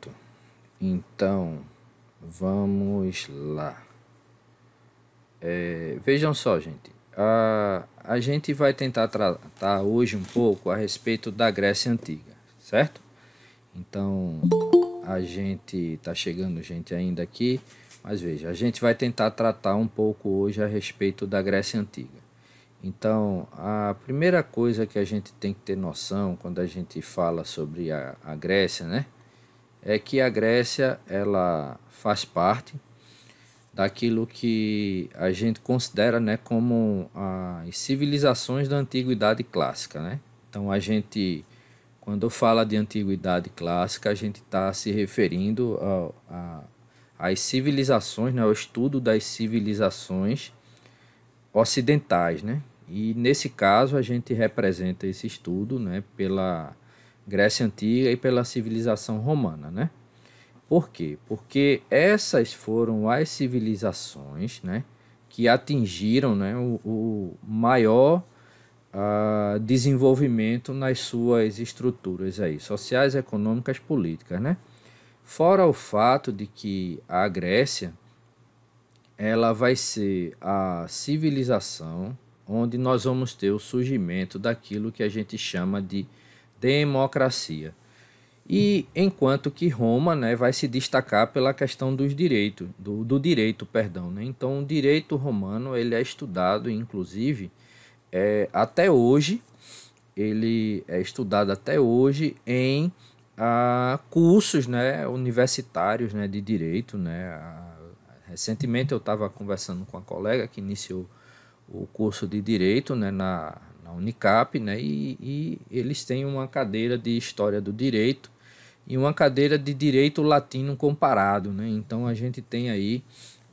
Pronto. Então, vamos lá. Vejam só, gente. A gente vai tentar tratar hoje um pouco a respeito da Grécia Antiga, certo? Então, a gente tá chegando gente ainda aqui, mas veja, a gente vai tentar tratar um pouco hoje a respeito da Grécia Antiga. Então, a primeira coisa que a gente tem que ter noção quando a gente fala sobre a Grécia, né? É que a Grécia ela faz parte daquilo que a gente considera, né, como as civilizações da antiguidade clássica, né? Então a gente, quando fala de antiguidade clássica, a gente está se referindo às civilizações, né, ao estudo das civilizações ocidentais, né? E nesse caso a gente representa esse estudo, né, pela Grécia Antiga e pela civilização romana, né? Por quê? Porque essas foram as civilizações, né, que atingiram, né, o maior desenvolvimento nas suas estruturas aí, sociais, econômicas, políticas, né? Fora o fato de que a Grécia ela vai ser a civilização onde nós vamos ter o surgimento daquilo que a gente chama de democracia. E enquanto que Roma, né, vai se destacar pela questão dos direitos, do direito, perdão, né? Então o direito romano ele é estudado, inclusive, até hoje, ele é estudado até hoje em cursos, né, universitários, né, de direito, né? Recentemente eu estava conversando com uma colega que iniciou o curso de direito, né, na Unicap, né, e eles têm uma cadeira de história do direito e uma cadeira de direito latino comparado, né? Então a gente tem aí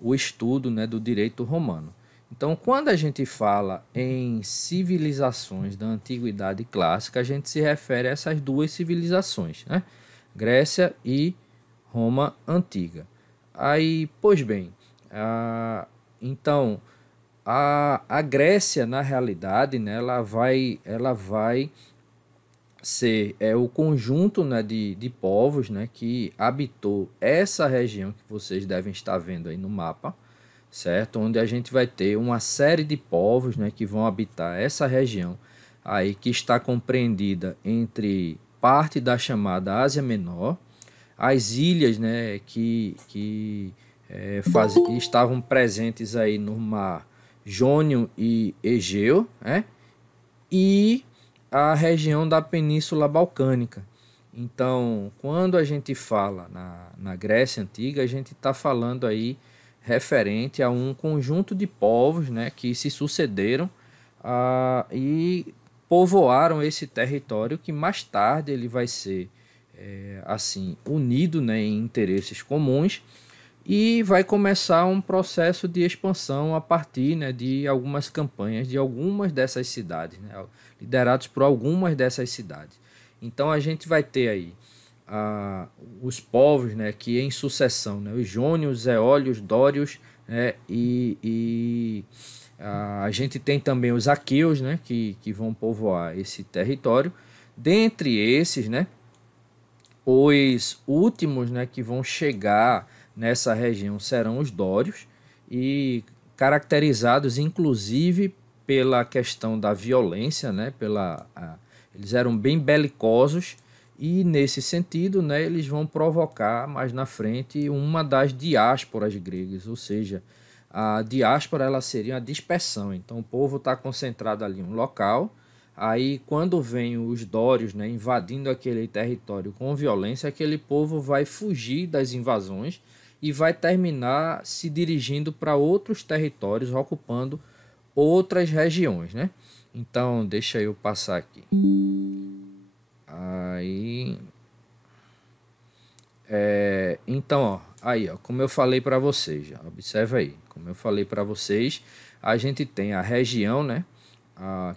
o estudo, né, do direito romano. Então, quando a gente fala em civilizações da antiguidade clássica, a gente se refere a essas duas civilizações, né? Grécia e Roma antiga. Aí, pois bem, então a Grécia, na realidade, né, ela vai ser o conjunto, né, de povos, né, que habitou essa região que vocês devem estar vendo aí no mapa, certo? Onde a gente vai ter uma série de povos, né, que vão habitar essa região aí que está compreendida entre parte da chamada Ásia Menor, as ilhas, né, que estavam presentes aí no mar Jônio e Egeu, né? E a região da Península Balcânica. Então, quando a gente fala na Grécia Antiga, a gente está falando aí referente a um conjunto de povos, né, que se sucederam e povoaram esse território que mais tarde ele vai ser assim unido, né, em interesses comuns e vai começar um processo de expansão a partir, né, de algumas campanhas de algumas dessas cidades, né, liderados por algumas dessas cidades. Então a gente vai ter aí os povos, né, que em sucessão, né, os jônios, eólios, dórios, né, a gente tem também os aqueus, né, que vão povoar esse território. Dentre esses, né, os últimos, né, que vão chegar nessa região serão os dórios e caracterizados inclusive pela questão da violência, né, eles eram bem belicosos e nesse sentido, né, eles vão provocar mais na frente uma das diásporas gregas, ou seja, a diáspora ela seria a dispersão. Então o povo está concentrado ali em um local. Aí, quando vem os dórios, né, invadindo aquele território com violência, aquele povo vai fugir das invasões e vai terminar se dirigindo para outros territórios, ocupando outras regiões, né? Então, deixa eu passar aqui. Aí, então, ó, aí, ó, como eu falei para vocês, já, observa aí, como eu falei para vocês, a gente tem a região, né,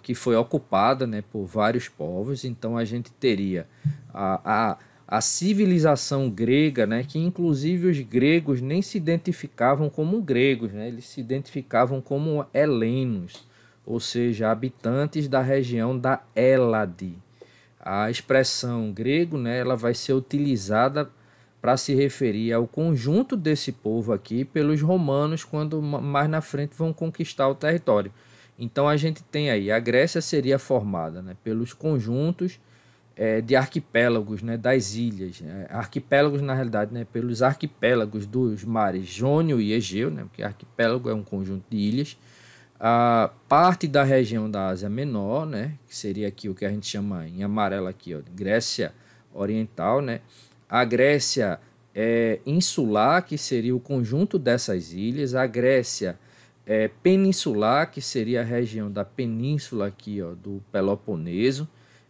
que foi ocupada, né, por vários povos. Então a gente teria a civilização grega, né, que inclusive os gregos nem se identificavam como gregos, né, eles se identificavam como helenos, ou seja, habitantes da região da Hélade. A expressão grego, né, ela vai ser utilizada para se referir ao conjunto desse povo aqui pelos romanos quando mais na frente vão conquistar o território. Então a gente tem aí, a Grécia seria formada, né, pelos conjuntos de arquipélagos, né, das ilhas. Arquipélagos, na realidade, né, pelos arquipélagos dos mares Jônio e Egeu, né, porque arquipélago é um conjunto de ilhas. A parte da região da Ásia Menor, né, que seria aqui o que a gente chama em amarelo aqui, ó, Grécia Oriental, né? A Grécia insular, que seria o conjunto dessas ilhas. A Grécia peninsular, que seria a região da península aqui, ó, do Peloponeso,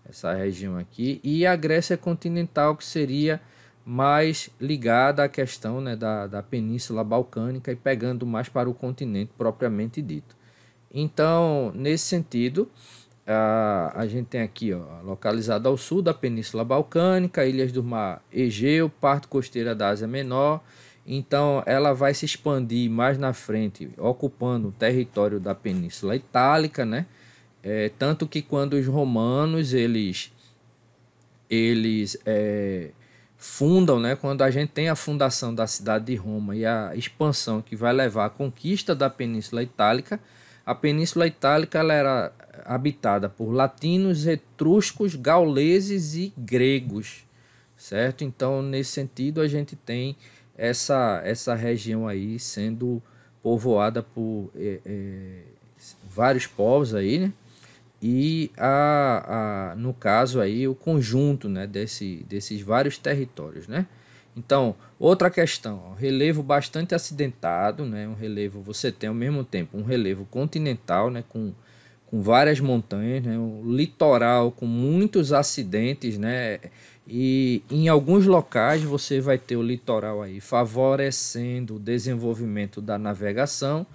essa região aqui. E a Grécia continental, que seria mais ligada à questão, né, da Península Balcânica e pegando mais para o continente propriamente dito. Então, nesse sentido, a gente tem aqui, ó, localizado ao sul da Península Balcânica, ilhas do Mar Egeu, parte costeira da Ásia Menor. Então, ela vai se expandir mais na frente, ocupando o território da Península Itálica, né? Tanto que quando os romanos eles fundam, né? Quando a gente tem a fundação da cidade de Roma e a expansão que vai levar à conquista da Península Itálica, a Península Itálica ela era habitada por latinos, etruscos, gauleses e gregos, certo? Então, nesse sentido, a gente tem essa região aí sendo povoada por vários povos aí, né? E no caso aí o conjunto, né, desses vários territórios, né? Então, outra questão, ó, relevo bastante acidentado, né? Um relevo, você tem ao mesmo tempo um relevo continental, né, com várias montanhas, né, um litoral com muitos acidentes, né? E em alguns locais você vai ter o litoral aí favorecendo o desenvolvimento da navegação,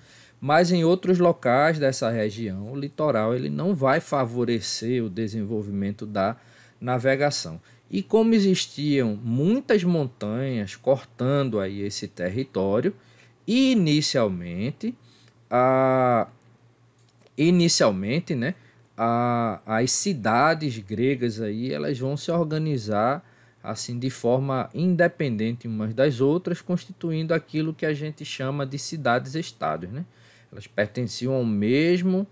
mas em outros locais dessa região, o litoral ele não vai favorecer o desenvolvimento da navegação. E como existiam muitas montanhas cortando aí esse território, inicialmente, né, as cidades gregas aí, elas vão se organizar assim de forma independente umas das outras, constituindo aquilo que a gente chama de cidades-estados, né? Elas pertenciam ao mesmo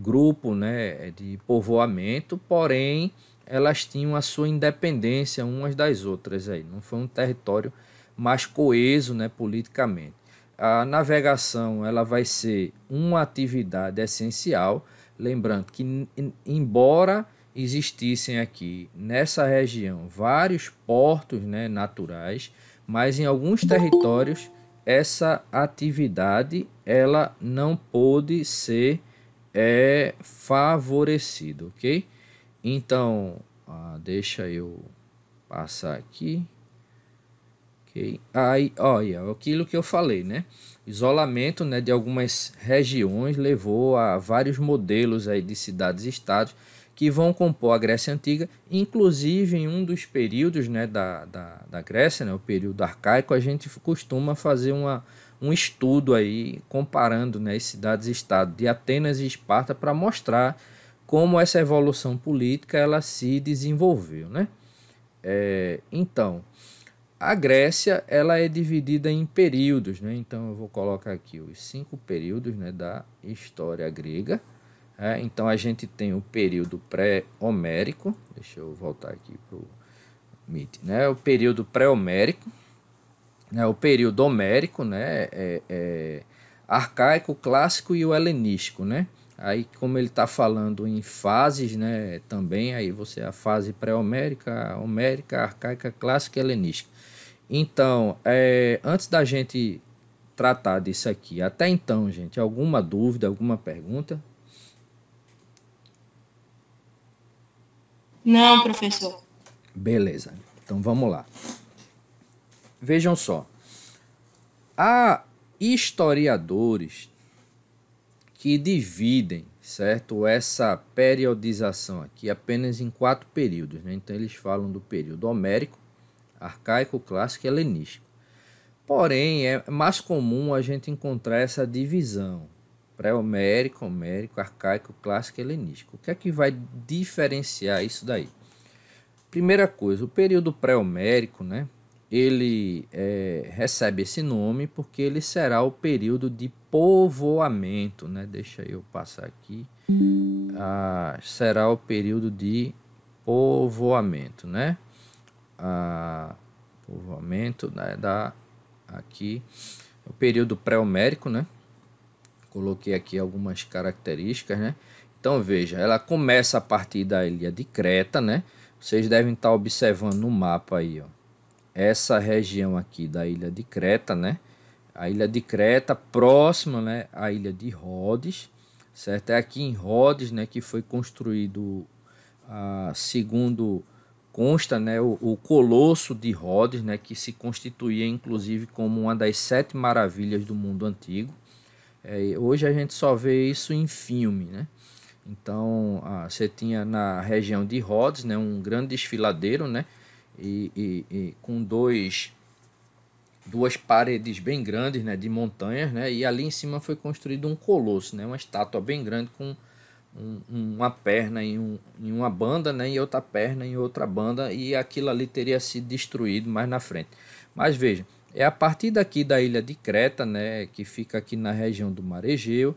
grupo, né, de povoamento, porém elas tinham a sua independência umas das outras aí. Não foi um território mais coeso, né, politicamente. A navegação ela vai ser uma atividade essencial, lembrando que embora existissem aqui nessa região vários portos, né, naturais, mas em alguns territórios essa atividade ela não pôde ser favorecida, ok? Então, deixa eu passar aqui. Okay. Aí, olha, aquilo que eu falei, né? Isolamento, né, de algumas regiões levou a vários modelos aí de cidades-estados que vão compor a Grécia Antiga. Inclusive, em um dos períodos, né, da Grécia, né, o período arcaico, a gente costuma fazer um estudo aí comparando, né, as cidades-estados de Atenas e Esparta para mostrar como essa evolução política ela se desenvolveu, né? Então, a Grécia ela é dividida em períodos, né? Então eu vou colocar aqui os 5 períodos, né, da história grega. Então a gente tem o período pré-homérico, deixa eu voltar aqui para o Meet, né? O período pré-homérico, né? O período homérico, né? Arcaico, clássico e o helenístico, né? Aí, como ele está falando em fases, né, também, aí você a fase pré-homérica, homérica, arcaica, clássica e helenística. Então, antes da gente tratar disso aqui, até então, gente, alguma dúvida, alguma pergunta? Não, professor. Beleza, então vamos lá. Vejam só, há historiadores que dividem, certo, essa periodização aqui apenas em 4 períodos, né? Então eles falam do período homérico, arcaico, clássico e helenístico. Porém, é mais comum a gente encontrar essa divisão pré-homérico, homérico, arcaico, clássico e helenístico. O que é que vai diferenciar isso daí? Primeira coisa, o período pré-homérico, né? ele recebe esse nome porque ele será o período de povoamento, né? Deixa eu passar aqui. Será o período de povoamento, né? Povoamento, né? Aqui o período pré-homérico, né? Coloquei aqui algumas características, né? Então veja, ela começa a partir da ilha de Creta, né? Vocês devem estar observando no mapa aí, ó, essa região aqui da ilha de Creta, né? A ilha de Creta próxima, né, à ilha de Rhodes, certo? É aqui em Rhodes, né, que foi construído, segundo consta, né, o Colosso de Rhodes, né, que se constituía inclusive como uma das 7 maravilhas do mundo antigo. Hoje a gente só vê isso em filme, né? Então, você tinha na região de Rhodes, né, um grande desfiladeiro, né, e com duas paredes bem grandes, né, de montanhas, né, e ali em cima foi construído um colosso, né, uma estátua bem grande com uma perna em uma banda, né, e outra perna em outra banda, e aquilo ali teria sido destruído mais na frente. Mas veja, é a partir daqui da ilha de Creta, né, que fica aqui na região do Mar Egeu,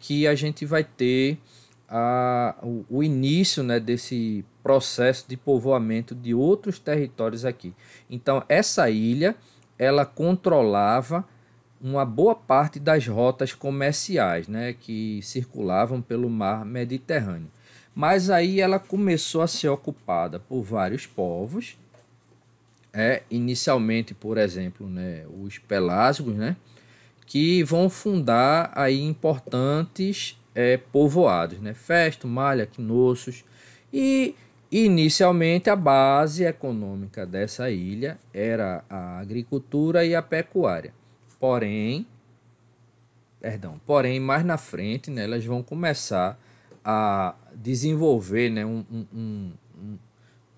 que a gente vai ter o início, né, desse processo de povoamento de outros territórios aqui. Então, essa ilha, ela controlava uma boa parte das rotas comerciais, né, que circulavam pelo mar Mediterrâneo. Mas aí ela começou a ser ocupada por vários povos, inicialmente, por exemplo, né, os pelágicos, né, que vão fundar aí importantes povoados, né? Festo, Malha, Knossos. E inicialmente a base econômica dessa ilha era a agricultura e a pecuária. Porém, mais na frente, né, elas vão começar a desenvolver, né,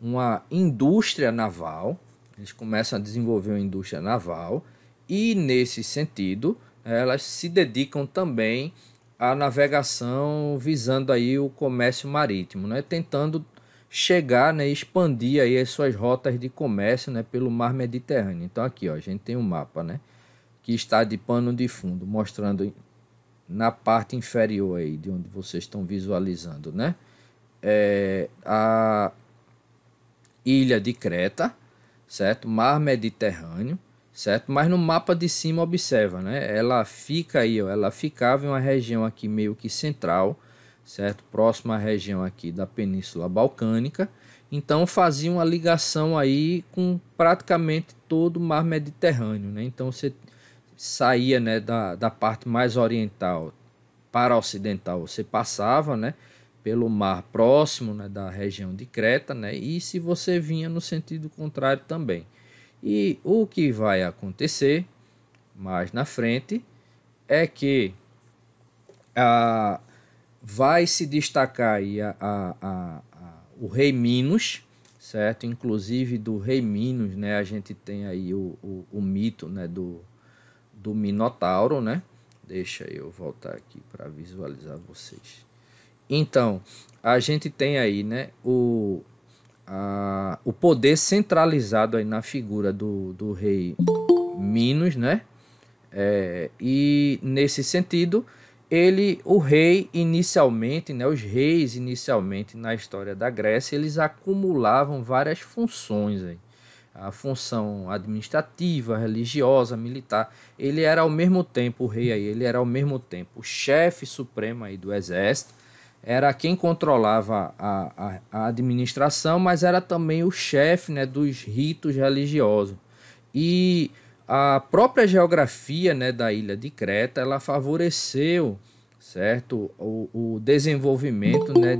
uma indústria naval. Eles começam a desenvolver uma indústria naval e, nesse sentido, elas se dedicam também à navegação visando aí o comércio marítimo, né? Tentando chegar, né, expandir aí as suas rotas de comércio, né, pelo mar Mediterrâneo. Então aqui, ó, a gente tem um mapa, né, que está de pano de fundo, mostrando na parte inferior aí de onde vocês estão visualizando, né, a ilha de Creta, certo? Mar Mediterrâneo, certo? Mas no mapa de cima observa, né? Ela fica aí, ó, ela ficava em uma região aqui meio que central, certo? Próxima à região aqui da Península Balcânica. Então fazia uma ligação aí com praticamente todo o mar Mediterrâneo, né? Então você saía, né, da parte mais oriental para a ocidental, você passava, né, pelo mar próximo, né, da região de Creta, né? E se você vinha no sentido contrário também. E o que vai acontecer mais na frente é que vai se destacar aí o rei Minos, certo? Inclusive do rei Minos, né, a gente tem aí o mito, né, do Minotauro, né? Deixa eu voltar aqui para visualizar vocês. Então, a gente tem aí, né, o poder centralizado aí na figura do rei Minos, né? E nesse sentido, o rei inicialmente, né, os reis inicialmente na história da Grécia, eles acumulavam várias funções aí. A função administrativa, religiosa, militar. Ele era ao mesmo tempo, o rei aí, ele era ao mesmo tempo o chefe supremo aí do exército, era quem controlava a administração, mas era também o chefe, né, dos ritos religiosos. E a própria geografia, né, da ilha de Creta, ela favoreceu, certo, o desenvolvimento, né,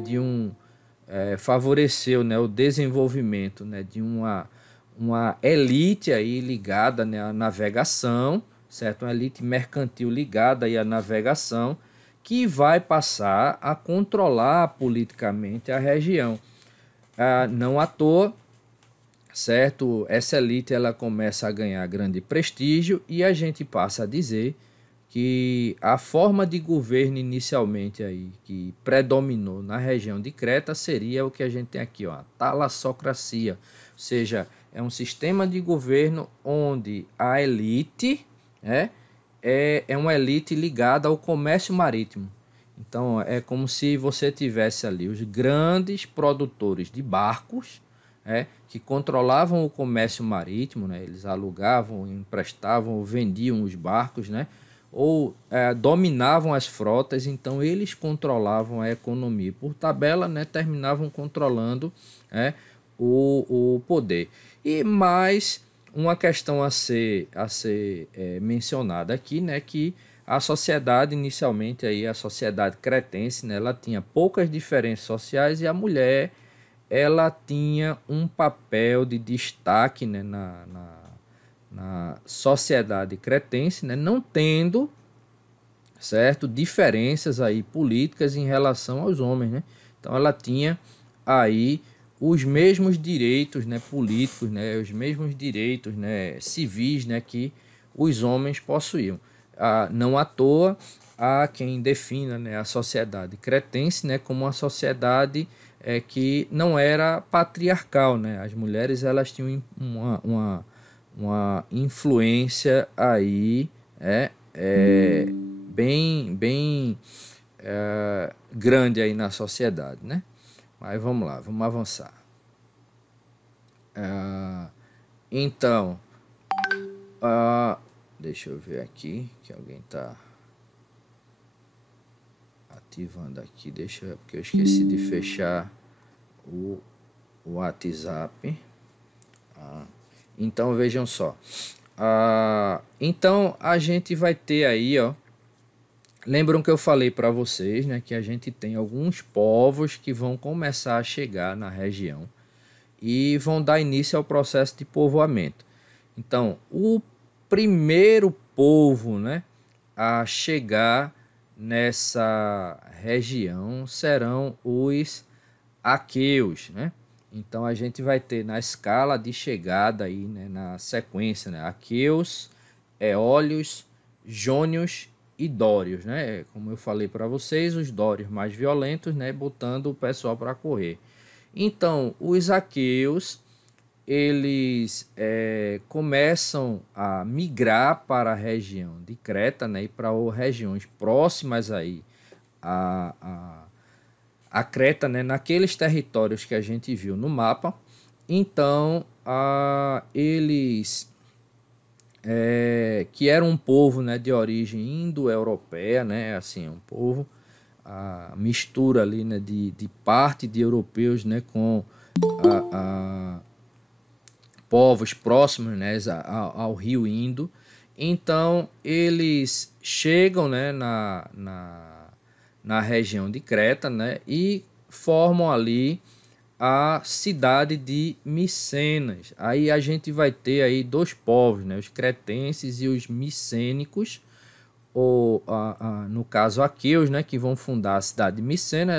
favoreceu, né, o desenvolvimento, né, de uma elite aí ligada, né, à navegação, certo, uma elite mercantil ligada aí à navegação, que vai passar a controlar politicamente a região. Não à toa, certo? Essa elite ela começa a ganhar grande prestígio e a gente passa a dizer que a forma de governo inicialmente aí que predominou na região de Creta seria o que a gente tem aqui, ó, a talassocracia, ou seja, é um sistema de governo onde a elite é uma elite ligada ao comércio marítimo. Então é como se você tivesse ali os grandes produtores de barcos, que controlavam o comércio marítimo, né? Eles alugavam, emprestavam ou vendiam os barcos, né? Ou dominavam as frotas, então eles controlavam a economia. Por tabela, né, terminavam controlando o poder. E mais uma questão a ser mencionada aqui, né, que a sociedade inicialmente, aí, a sociedade cretense, né, ela tinha poucas diferenças sociais e a mulher ela tinha um papel de destaque, né, na sociedade cretense, né, não tendo, certo, diferenças aí políticas em relação aos homens, né? Então ela tinha aí os mesmos direitos, né, políticos, né, os mesmos direitos, né, civis, né, que os homens possuíam. Não à toa há quem defina, né, a sociedade cretense, né, como uma sociedade que não era patriarcal, né? As mulheres elas tinham uma influência aí bem grande aí na sociedade, né? Mas vamos lá, vamos avançar. Então, deixa eu ver aqui que alguém está ativando aqui, porque eu esqueci de fechar o WhatsApp. Então vejam só, então a gente vai ter aí, ó, lembram que eu falei para vocês, né, que a gente tem alguns povos que vão começar a chegar na região e vão dar início ao processo de povoamento. Então, o primeiro povo, né, a chegar nessa região serão os aqueus, né? Então a gente vai ter na escala de chegada aí, né, na sequência, né, aqueus, eólios, jônios e dórios, né? Como eu falei para vocês, os dórios mais violentos, né, botando o pessoal para correr. Então, os aqueus eles começam a migrar para a região de Creta, né, e para regiões próximas aí a Creta, né, naqueles territórios que a gente viu no mapa. Então, eles que eram um povo, né, de origem indo-europeia, né, assim, um povo, a mistura ali, né, de parte de europeus, né, com povos próximos, né, ao rio Indo. Então eles chegam, né, na região de Creta, né, e formam ali a cidade de Micenas. Aí a gente vai ter aí dois povos, né, os cretenses e os micênicos, ou no caso aqueus, né, que vão fundar a cidade de Micena.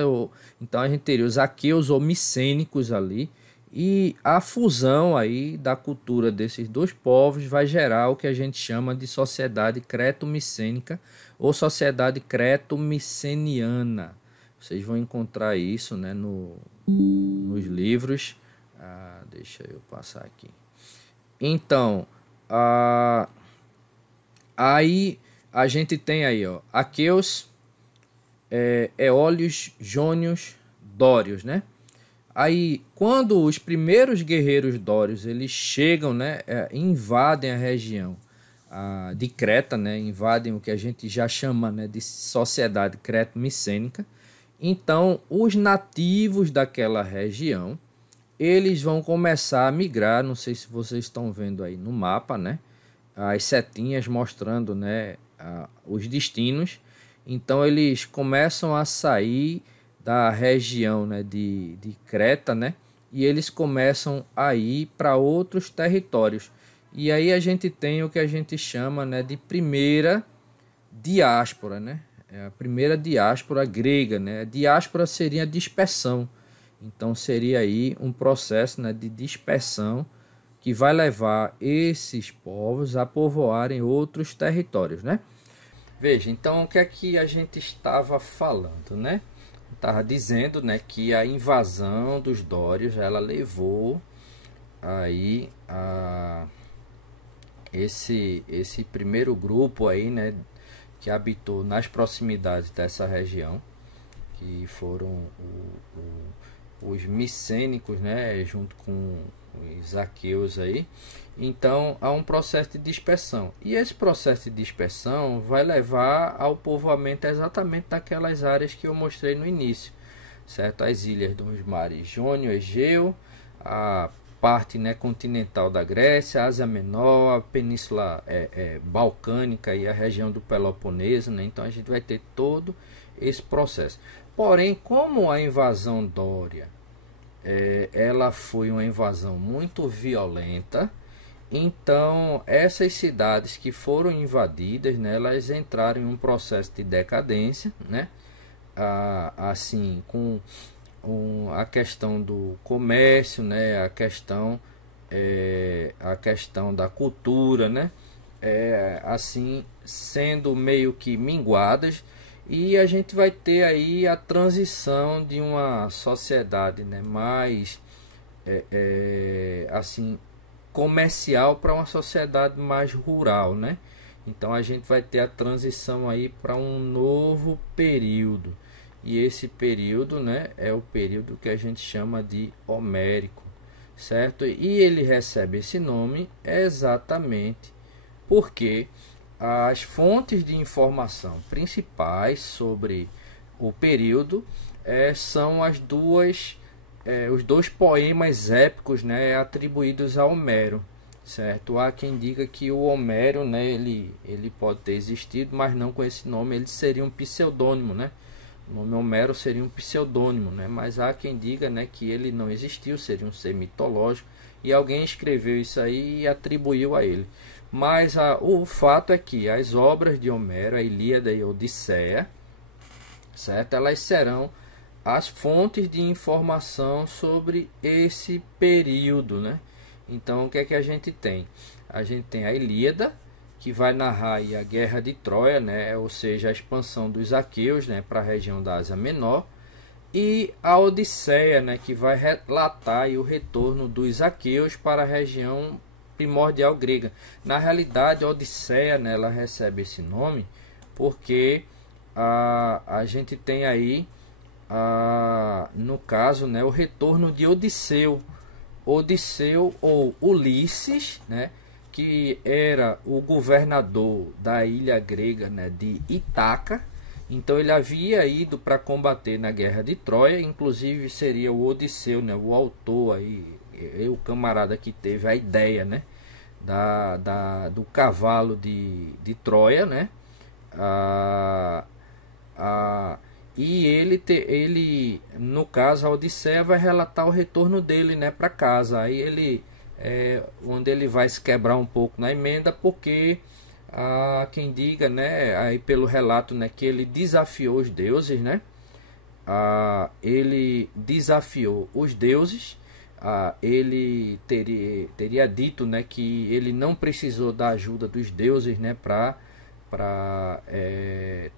Então a gente teria os aqueus ou micênicos ali, e a fusão aí da cultura desses dois povos vai gerar o que a gente chama de sociedade creto-micênica ou sociedade creto-miceniana. Vocês vão encontrar isso, né, nos livros. Deixa eu passar aqui. Então, aí a gente tem aí, ó, aqueus, eólios, jônios, dórios, né? Aí, quando os primeiros guerreiros dórios eles chegam, né, invadem a região de Creta, né, invadem o que a gente já chama, né, de sociedade creto-micênica. Então, os nativos daquela região eles vão começar a migrar. Não sei se vocês estão vendo aí no mapa, né, as setinhas mostrando, né, os destinos. Então, eles começam a sair da região, né, de Creta, né, e eles começam a ir para outros territórios. E aí a gente tem o que a gente chama, né, de primeira diáspora, né, a primeira diáspora grega, né. A diáspora seria a dispersão. Então seria aí um processo, né, de dispersão que vai levar esses povos a povoarem outros territórios, né. Veja, então o que é que a gente estava falando, né? Estava dizendo, né, que a invasão dos dórios ela levou aí esse primeiro grupo aí, né, que habitou nas proximidades dessa região, que foram os micênicos, né, junto com os aqueus aí. Então há um processo de dispersão, e esse processo de dispersão vai levar ao povoamento exatamente daquelas áreas que eu mostrei no início, certo? As ilhas dos mares Jônio, Egeu, a parte, né, continental da Grécia, Ásia Menor, a Península Balcânica e a região do Peloponeso, né? Então a gente vai ter todo esse processo. Porém, como a invasão dória ela foi uma invasão muito violenta, então essas cidades que foram invadidas, né, elas entraram em um processo de decadência, né? Assim, com a questão do comércio, né, a questão da cultura, né, assim, sendo meio que minguadas, e a gente vai ter aí a transição de uma sociedade, né, mais assim, comercial para uma sociedade mais rural, né? Então a gente vai ter a transição aí para um novo período. E esse período, né, é o período que a gente chama de homérico, certo? E ele recebe esse nome exatamente porque as fontes de informação principais sobre o período são os dois poemas épicos, né, atribuídos a Homero, certo? Há quem diga que o Homero, né, ele pode ter existido, mas não com esse nome, ele seria um pseudônimo, né? O nome Homero seria um pseudônimo, né? Mas há quem diga, né, que ele não existiu, seria um ser mitológico, e alguém escreveu isso aí e atribuiu a ele. Mas o fato é que as obras de Homero, a Ilíada e a Odisseia, certo? Elas serão as fontes de informação sobre esse período, né? Então, o que é que a gente tem? A gente tem a Ilíada, que vai narrar aí a guerra de Troia, né? Ou seja, a expansão dos aqueus, né, para a região da Ásia Menor, e a Odisseia, né, que vai relatar aí o retorno dos aqueus para a região primordial grega. Na realidade, a Odisseia, né, ela recebe esse nome porque a gente tem aí, no caso, né, o retorno de Odisseu. Odisseu ou Ulisses, né, que era o governador da ilha grega, né, de Ítaca. Então ele havia ido para combater na guerra de Troia, inclusive seria o Odisseu, né, o autor aí, o camarada que teve a ideia, né, do cavalo de Troia, né? E ele, no caso, a Odisseia vai relatar o retorno dele, né, para casa. Aí ele onde ele vai se quebrar um pouco na emenda, porque quem diga, né, aí pelo relato, né, que ele desafiou os deuses, né? Ele desafiou os deuses. Ele teria dito, né, que ele não precisou da ajuda dos deuses, né, para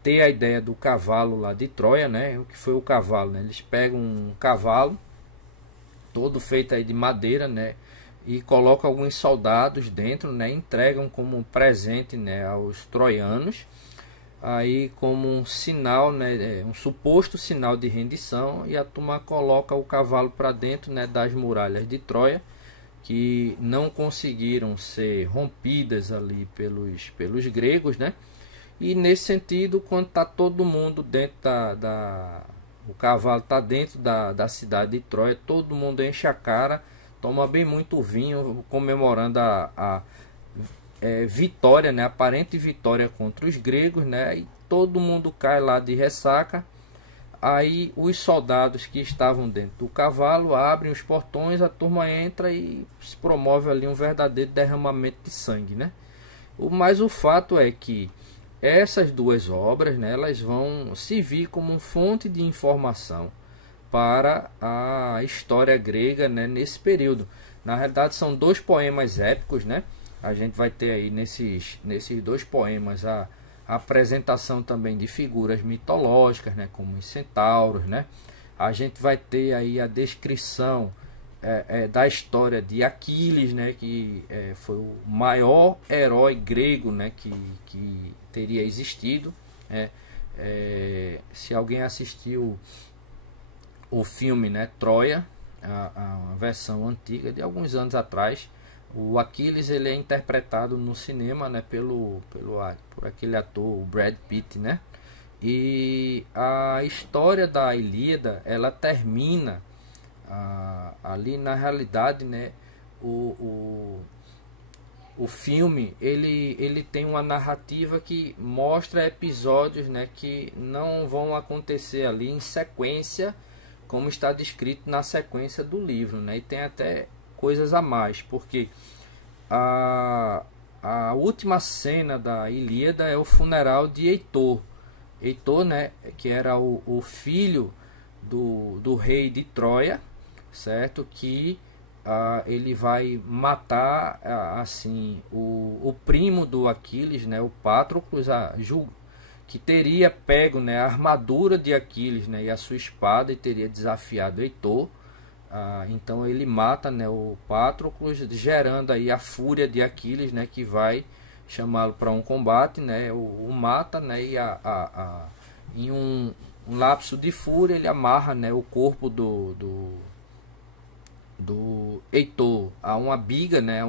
ter a ideia do cavalo lá de Troia, né? O que foi o cavalo, né? Eles pegam um cavalo todo feito aí de madeira, né, e colocam alguns soldados dentro, né, entregam como um presente, né, aos troianos, aí como um sinal, né, um suposto sinal de rendição, e a turma coloca o cavalo para dentro, né, das muralhas de Troia, que não conseguiram ser rompidas ali pelos gregos, né? E nesse sentido, quando está todo mundo dentro o cavalo está dentro da cidade de Troia, todo mundo enche a cara, toma bem muito vinho, comemorando a vitória, né, aparente vitória contra os gregos, né, e todo mundo cai lá de ressaca. Aí os soldados que estavam dentro do cavalo abrem os portões, a turma entra e se promove ali um verdadeiro derramamento de sangue, né? Mas o fato é que essas duas obras, né, elas vão servir como fonte de informação para a história grega, né, nesse período. Na realidade são dois poemas épicos, né? A gente vai ter aí nesses dois poemas a apresentação também de figuras mitológicas, né, como os centauros, né? A gente vai ter aí a descrição da história de Aquiles, né, que foi o maior herói grego, né, que teria existido. Se alguém assistiu o filme, né, Troia, a versão antiga de alguns anos atrás, o Aquiles ele é interpretado no cinema, né, por aquele ator, o Brad Pitt, né? E a história da Ilíada, ela termina ali na realidade, né? O filme ele tem uma narrativa que mostra episódios, né, que não vão acontecer ali em sequência, como está descrito na sequência do livro, né? E tem até coisas a mais, porque a última cena da Ilíada é o funeral de Heitor. Heitor, né, que era o filho do rei de Troia, certo? Que ele vai matar assim o primo do Aquiles, né, o Patroclus, que teria pego, né, a armadura de Aquiles, né, e a sua espada, e teria desafiado Heitor. Então ele mata, né, o Patroclus, gerando aí a fúria de Aquiles, né, que vai chamá-lo para um combate, né, o mata, né, e em um lapso de fúria ele amarra, né, o corpo do Heitor a uma biga, né, a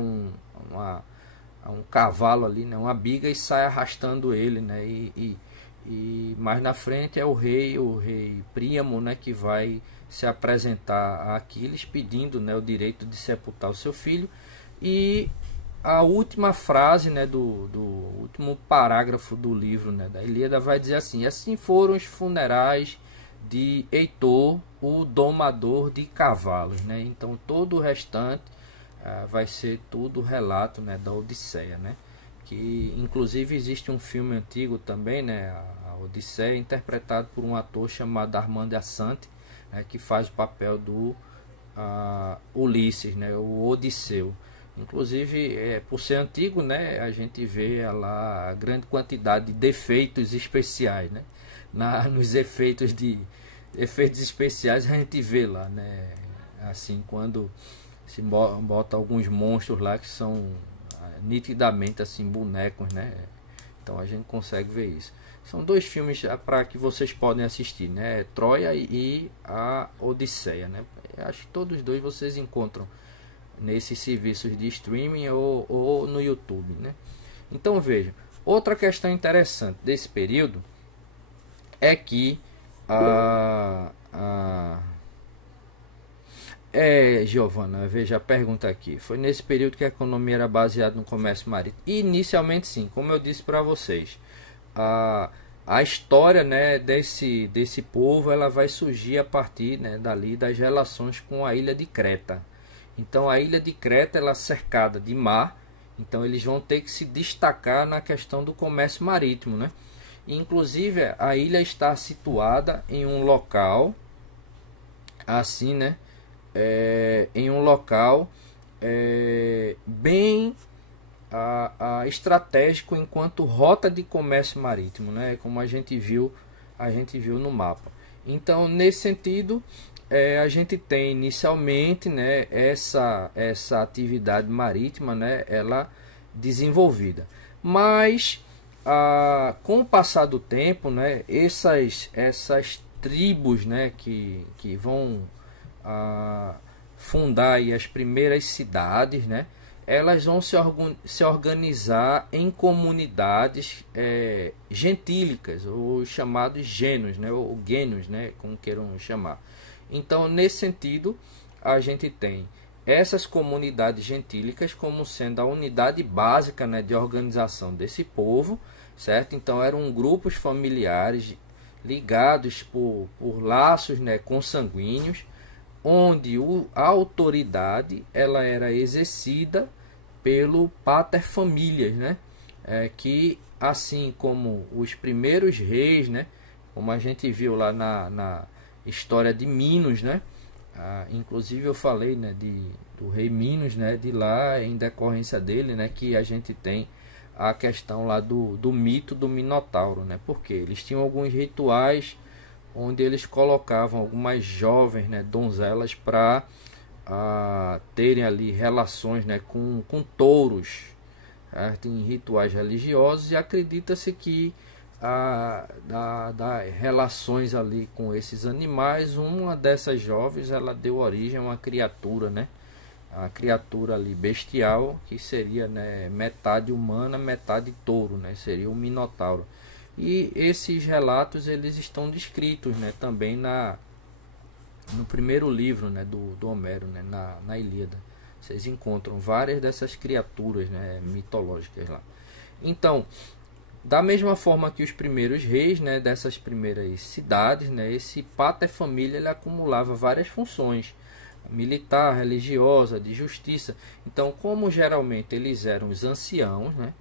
um cavalo ali, né, uma biga, e sai arrastando ele, né, e mais na frente é o rei Príamo, né, que vai se apresentar a Aquiles pedindo, né, o direito de sepultar o seu filho. E a última frase, né, do último parágrafo do livro, né, da Ilíada vai dizer assim: assim foram os funerais de Heitor, o domador de cavalos, né? Então todo o restante vai ser tudo relato, né, da Odisseia, né? Que inclusive existe um filme antigo também, né, a Odisseia, interpretado por um ator chamado Armando Assante, né, que faz o papel do Ulisses, né, o Odisseu. Inclusive, por ser antigo, né, a gente vê lá a grande quantidade de defeitos especiais, né? Nos efeitos especiais a gente vê lá, né? Assim, quando se bota alguns monstros lá que são nitidamente assim bonecos, né? Então a gente consegue ver isso. São dois filmes para que vocês podem assistir, né? Troia e a Odisseia, né? Acho que todos os dois vocês encontram nesses serviços de streaming ou no YouTube, né? Então veja, outra questão interessante desse período é que Giovana, veja a pergunta aqui. Foi nesse período que a economia era baseada no comércio marítimo? Inicialmente sim, como eu disse para vocês. A história, né, desse povo, ela vai surgir a partir, né, dali das relações com a ilha de Creta. Então a ilha de Creta ela é cercada de mar, então eles vão ter que se destacar na questão do comércio marítimo, né? Inclusive a ilha está situada em um local assim, né? Em um local bem estratégico enquanto rota de comércio marítimo, né? Como a gente viu no mapa. Então nesse sentido a gente tem inicialmente, né, essa atividade marítima, né, ela desenvolvida, mas com o passar do tempo, né, essas tribos, né, que vão fundar aí as primeiras cidades, né, elas vão se organizar em comunidades gentílicas, ou chamados genos, né, ou guenos, né, como queiram chamar. Então, nesse sentido, a gente tem essas comunidades gentílicas como sendo a unidade básica, né, de organização desse povo, certo? Então, eram grupos familiares ligados por laços, né, consanguíneos, onde a autoridade ela era exercida pelo pater familias, né? Que assim como os primeiros reis, né, como a gente viu lá na história de Minos, né? Inclusive eu falei, né, do rei Minos, né, de lá em decorrência dele, né, que a gente tem a questão lá do mito do Minotauro, né? Porque eles tinham alguns rituais onde eles colocavam algumas jovens, né, donzelas para a terem ali relações, né, com touros, certo? Em rituais religiosos, e acredita-se que da relações ali com esses animais, uma dessas jovens ela deu origem a uma criatura, né? A criatura ali bestial, que seria, né, metade humana, metade touro, né? Seria o Minotauro. E esses relatos eles estão descritos, né, também no primeiro livro, né, do Homero, né, na Ilíada. Vocês encontram várias dessas criaturas, né, mitológicas lá. Então, da mesma forma que os primeiros reis, né, dessas primeiras cidades, né, esse pater-família ele acumulava várias funções: militar, religiosa, de justiça. Então, como geralmente eles eram os anciãos, né,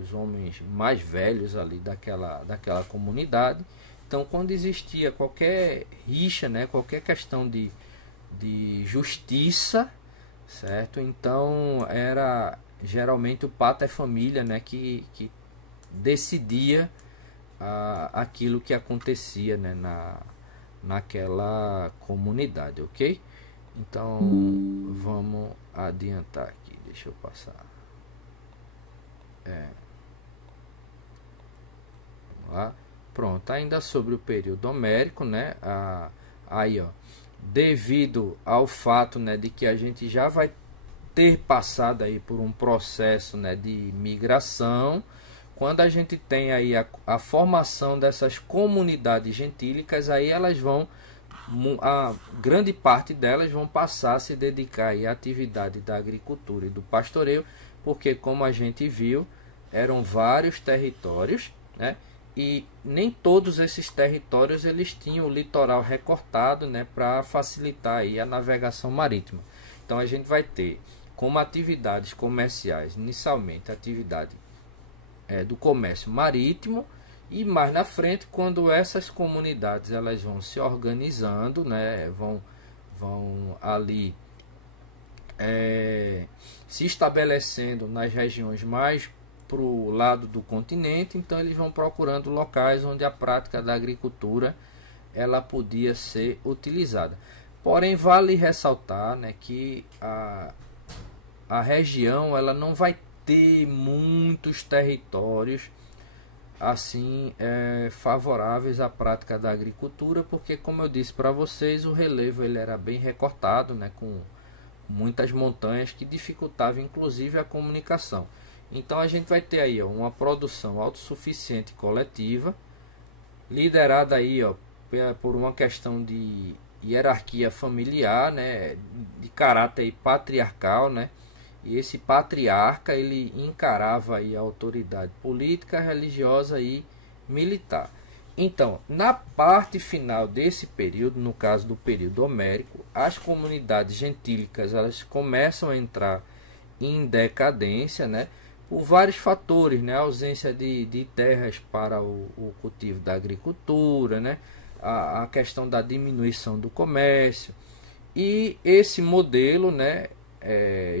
os homens mais velhos ali daquela comunidade, então quando existia qualquer rixa, né, qualquer questão de justiça, certo? Então era geralmente o pater-família, né, que decidia aquilo que acontecia, né, naquela comunidade, ok? Então vamos adiantar aqui, deixa eu passar. Vamos lá. Pronto, ainda sobre o período homérico, né? Aí, ó, devido ao fato, né, de que a gente já vai ter passado aí por um processo, né, de migração, quando a gente tem aí a formação dessas comunidades gentílicas, aí elas vão, a grande parte delas vão passar a se dedicar aí à atividade da agricultura e do pastoreio, porque como a gente viu, eram vários territórios, né? E nem todos esses territórios eles tinham o litoral recortado, né, para facilitar aí a navegação marítima. Então a gente vai ter como atividades comerciais, inicialmente, a atividade do comércio marítimo, e mais na frente, quando essas comunidades elas vão se organizando, né, vão ali se estabelecendo nas regiões mais para o lado do continente, então eles vão procurando locais onde a prática da agricultura ela podia ser utilizada. Porém, vale ressaltar, né, que a região ela não vai ter muitos territórios assim favoráveis à prática da agricultura, porque, como eu disse para vocês, o relevo ele era bem recortado, né, com muitas montanhas que dificultavam inclusive a comunicação. Então a gente vai ter aí, ó, uma produção autossuficiente coletiva, liderada aí, ó, por uma questão de hierarquia familiar, né, de caráter patriarcal, né? E esse patriarca ele encarava aí a autoridade política, religiosa e militar. Então, na parte final desse período, no caso do período homérico, as comunidades gentílicas elas começam a entrar em decadência, né? Por vários fatores, né? A ausência de terras para o cultivo da agricultura, né? A questão da diminuição do comércio, e esse modelo, né,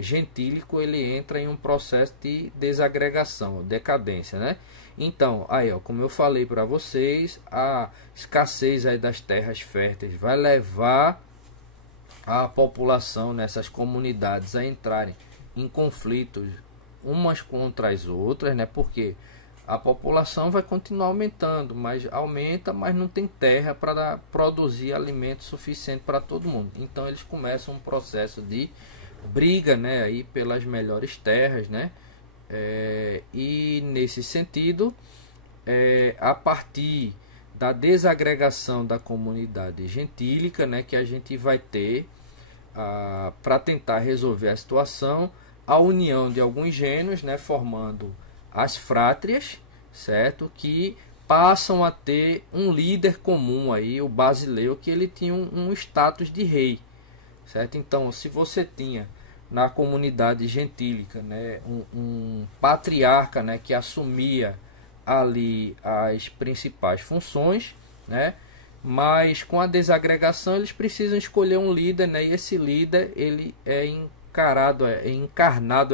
gentílico ele entra em um processo de desagregação, decadência, né? Então, aí, ó, como eu falei para vocês, a escassez aí das terras férteis vai levar a população nessas comunidades a entrarem em conflitos umas contra as outras, né? Porque a população vai continuar aumentando, mas aumenta, mas não tem terra para produzir alimento suficiente para todo mundo. Então eles começam um processo de briga, né, aí pelas melhores terras, né? E nesse sentido, a partir da desagregação da comunidade gentílica, né, que a gente vai ter para tentar resolver a situação, a união de alguns gênios, né, formando as frátrias, certo? Que passam a ter um líder comum aí, o Basileu, que ele tinha um status de rei, certo? Então, se você tinha na comunidade gentílica, né, um patriarca, né, que assumia ali as principais funções, né? Mas com a desagregação eles precisam escolher um líder, né? E esse líder ele é encarnado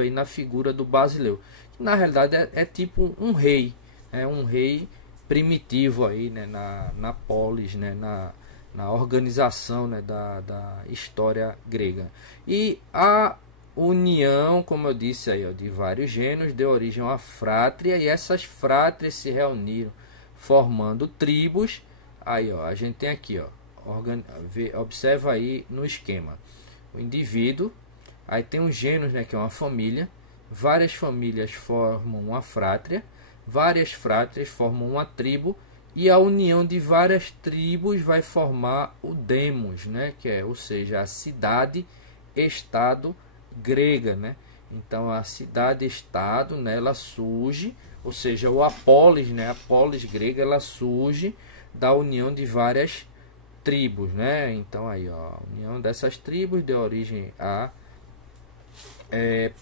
aí na figura do Basileu, que na realidade é tipo um rei, um rei primitivo aí, né, na polis, né, na organização, né, da história grega. E a união, como eu disse aí, ó, de vários gêneros deu origem a uma frátria, e essas frátrias se reuniram formando tribos. Aí, ó, a gente tem aqui, ó, observa aí no esquema, o indivíduo, aí tem um gênero, né, que é uma família, várias famílias formam uma frátria, várias frátrias formam uma tribo, e a união de várias tribos vai formar o demos, né, que é, ou seja, a cidade-estado grega, né? Então a cidade-estado, né, ela surge, ou seja, o apólis, né, a polis grega, ela surge da união de várias tribos, né? Então aí, ó, a união dessas tribos deu origem a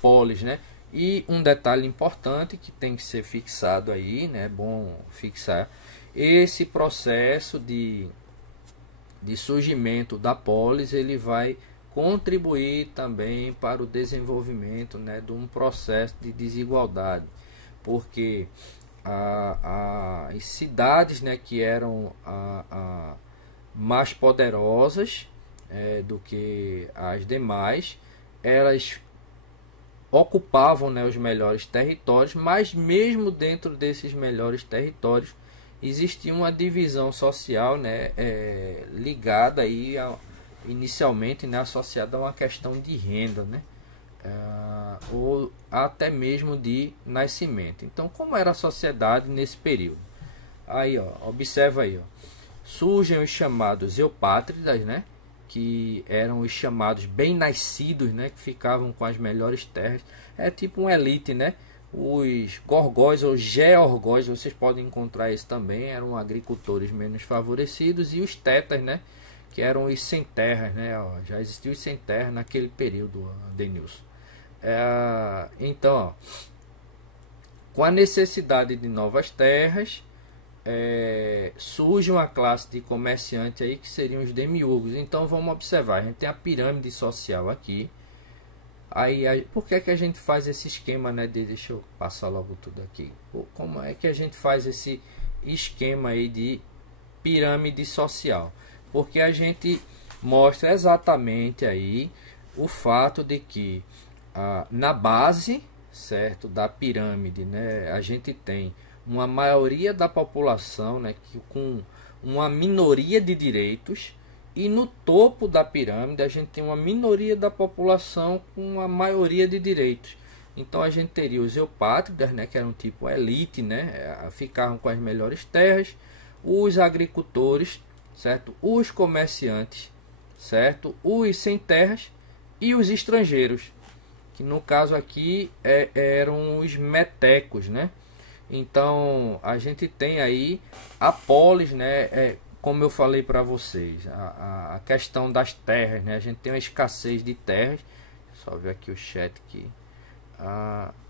polis, né? E um detalhe importante que tem que ser fixado aí, né? É bom fixar esse processo de surgimento da polis, ele vai contribuir também para o desenvolvimento, né, de um processo de desigualdade, porque as cidades, né, que eram mais poderosas do que as demais, elas ocupavam, né, os melhores territórios, mas mesmo dentro desses melhores territórios existia uma divisão social, né, ligada aí inicialmente, né, associada a uma questão de renda, né, ou até mesmo de nascimento. Então, como era a sociedade nesse período? Aí, ó, observa aí, ó, surgem os chamados eupátridas, né, que eram os chamados bem-nascidos, né, que ficavam com as melhores terras. É tipo uma elite, né? Os gorgóis ou georgóis, vocês podem encontrar isso também, eram agricultores menos favorecidos, e os tetas, né, que eram os sem terras, né? Ó, já existiu os sem terra naquele período, Denilson. Então, ó, com a necessidade de novas terras, surge uma classe de comerciante aí que seriam os demiurgos. Então vamos observar, a gente tem a pirâmide social aqui. Aí, por que que a gente faz esse esquema, né? Deixa eu passar logo tudo aqui. Como é que a gente faz esse esquema aí de pirâmide social? Porque a gente mostra exatamente aí o fato de que na base, certo, da pirâmide, né, a gente tem uma maioria da população, né, com uma minoria de direitos, e no topo da pirâmide a gente tem uma minoria da população com uma maioria de direitos. Então a gente teria os eupátridas, né, que eram tipo elite, né, ficavam com as melhores terras, os agricultores, certo, os comerciantes, certo, os sem terras e os estrangeiros, que no caso aqui eram os metecos, né? Então a gente tem aí a polis, né? Como eu falei para vocês, a questão das terras, né? A gente tem uma escassez de terras. Só ver aqui o chat aqui.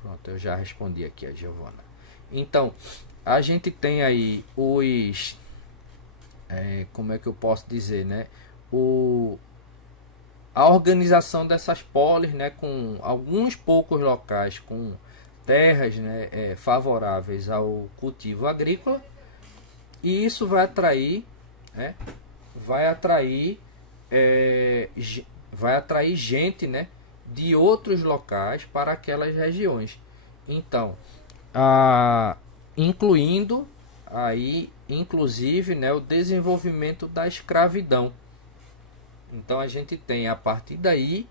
Pronto, eu já respondi aqui a Giovana. Então a gente tem aí os como é que eu posso dizer, né? A organização dessas polis, né? Com alguns poucos locais com terras, né, favoráveis ao cultivo agrícola, e isso vai atrair, né, vai atrair gente, né, de outros locais para aquelas regiões. Então, incluindo aí, inclusive, né, o desenvolvimento da escravidão. Então a gente tem a partir daí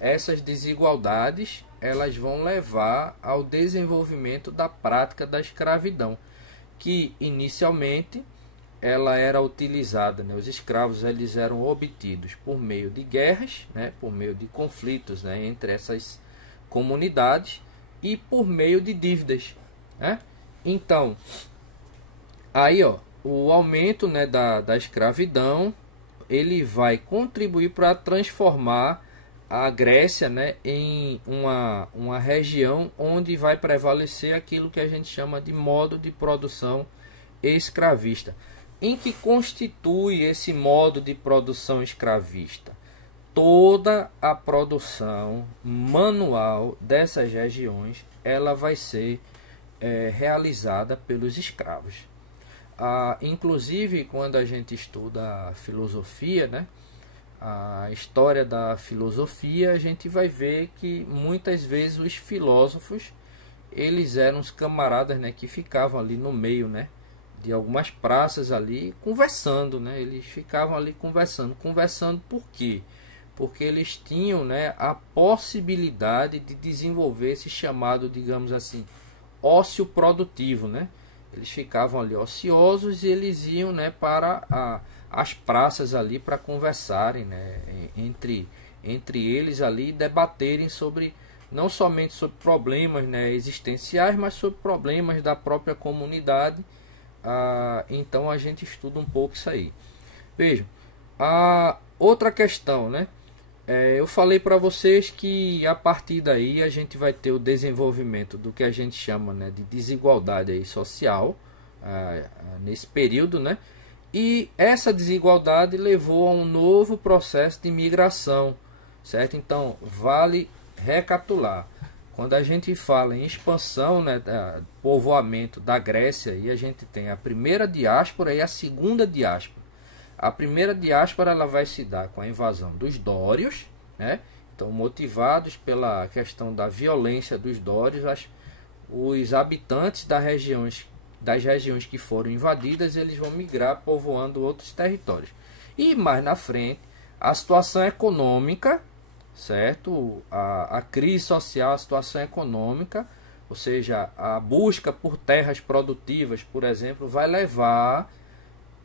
essas desigualdades, elas vão levar ao desenvolvimento da prática da escravidão, que inicialmente ela era utilizada, né? Os escravos eles eram obtidos por meio de guerras, né? Por meio de conflitos, né? Entre essas comunidades, e por meio de dívidas, né? Então, aí, ó, o aumento, né, da escravidão, ele vai contribuir para transformar a Grécia, né, em uma região onde vai prevalecer aquilo que a gente chama de modo de produção escravista. Em que constitui esse modo de produção escravista? Toda a produção manual dessas regiões ela vai ser realizada pelos escravos. Inclusive, quando a gente estuda a filosofia, né, a história da filosofia, a gente vai ver que muitas vezes os filósofos, eles eram os camaradas, né, que ficavam ali no meio, né, de algumas praças ali conversando, né? Eles ficavam ali conversando por quê? Porque eles tinham, né, a possibilidade de desenvolver esse chamado, digamos assim, ócio produtivo, né? Eles ficavam ali ociosos e eles iam, né, para as praças ali para conversarem, né, entre eles ali, debaterem sobre não somente sobre problemas, né, existenciais, mas sobre problemas da própria comunidade. Então a gente estuda um pouco isso aí. Vejam, a outra questão, né? Eu falei para vocês que a partir daí a gente vai ter o desenvolvimento do que a gente chama, né, de desigualdade aí social nesse período, né? E essa desigualdade levou a um novo processo de migração, certo? Então vale recapitular. Quando a gente fala em expansão, né, povoamento da Grécia, e a gente tem a primeira diáspora e a segunda diáspora. A primeira diáspora ela vai se dar com a invasão dos dórios, né? Então, motivados pela questão da violência dos dórios, os habitantes das regiões que foram invadidas, eles vão migrar povoando outros territórios. E mais na frente, a situação econômica, certo? A crise social, a situação econômica, ou seja, a busca por terras produtivas, por exemplo, vai levar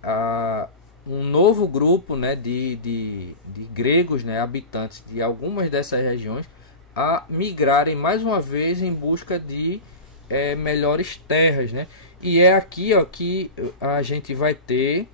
a um novo grupo, né, de gregos, né, habitantes de algumas dessas regiões, a migrarem mais uma vez em busca de melhores terras, né? E é aqui, ó, que a gente vai ter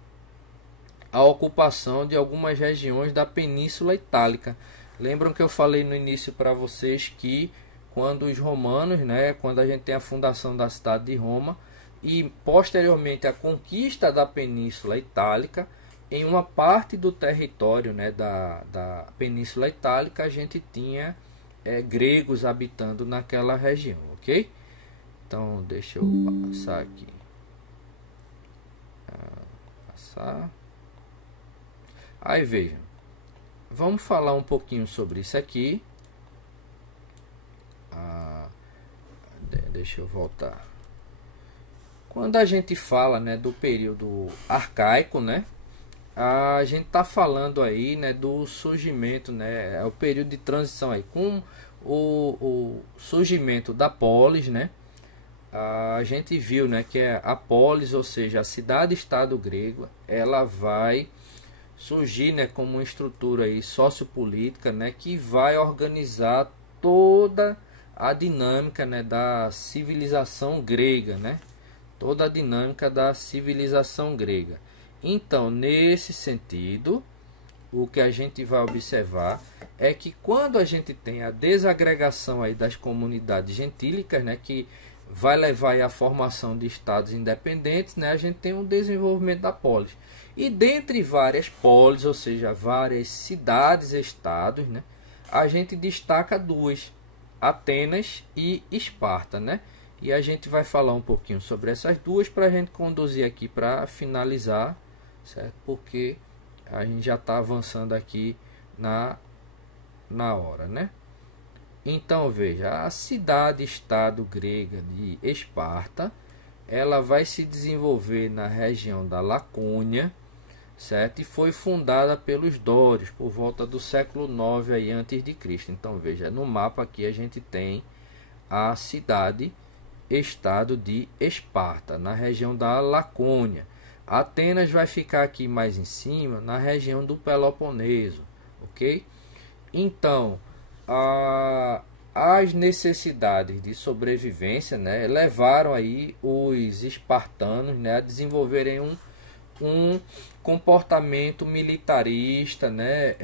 a ocupação de algumas regiões da Península Itálica. Lembram que eu falei no início para vocês que quando os romanos, né, quando a gente tem a fundação da cidade de Roma e posteriormente a conquista da Península Itálica, em uma parte do território, né, da Península Itálica, a gente tinha gregos habitando naquela região, ok? Então, deixa eu passar aqui. Passar. Aí, vejam. Vamos falar um pouquinho sobre isso aqui. Deixa eu voltar. Quando a gente fala, né, do período arcaico, né, a gente está falando aí, né, do surgimento, né, é o período de transição aí, com o surgimento da polis, né, a gente viu, né, que a polis, ou seja, a cidade-estado grega, ela vai surgir, né, como uma estrutura aí sociopolítica, né, que vai organizar toda a dinâmica, né, da civilização grega, né, toda a dinâmica da civilização grega. Então, nesse sentido, o que a gente vai observar é que quando a gente tem a desagregação aí das comunidades gentílicas, né, que vai levar aí à formação de estados independentes, né, a gente tem um desenvolvimento da polis. E dentre várias polis, ou seja, várias cidades-estados, né, a gente destaca duas, Atenas e Esparta, né? E a gente vai falar um pouquinho sobre essas duas para a gente conduzir aqui para finalizar, certo? Porque a gente já está avançando aqui na hora, né? Então veja, a cidade-estado grega de Esparta, ela vai se desenvolver na região da Lacônia, certo? E foi fundada pelos dórios por volta do século 9 aí antes de Cristo. Então veja, no mapa aqui a gente tem a cidade-estado de Esparta, na região da Lacônia. Atenas vai ficar aqui mais em cima, na região do Peloponeso, ok? Então, as necessidades de sobrevivência, né, levaram aí os espartanos, né, a desenvolverem um comportamento militarista, né,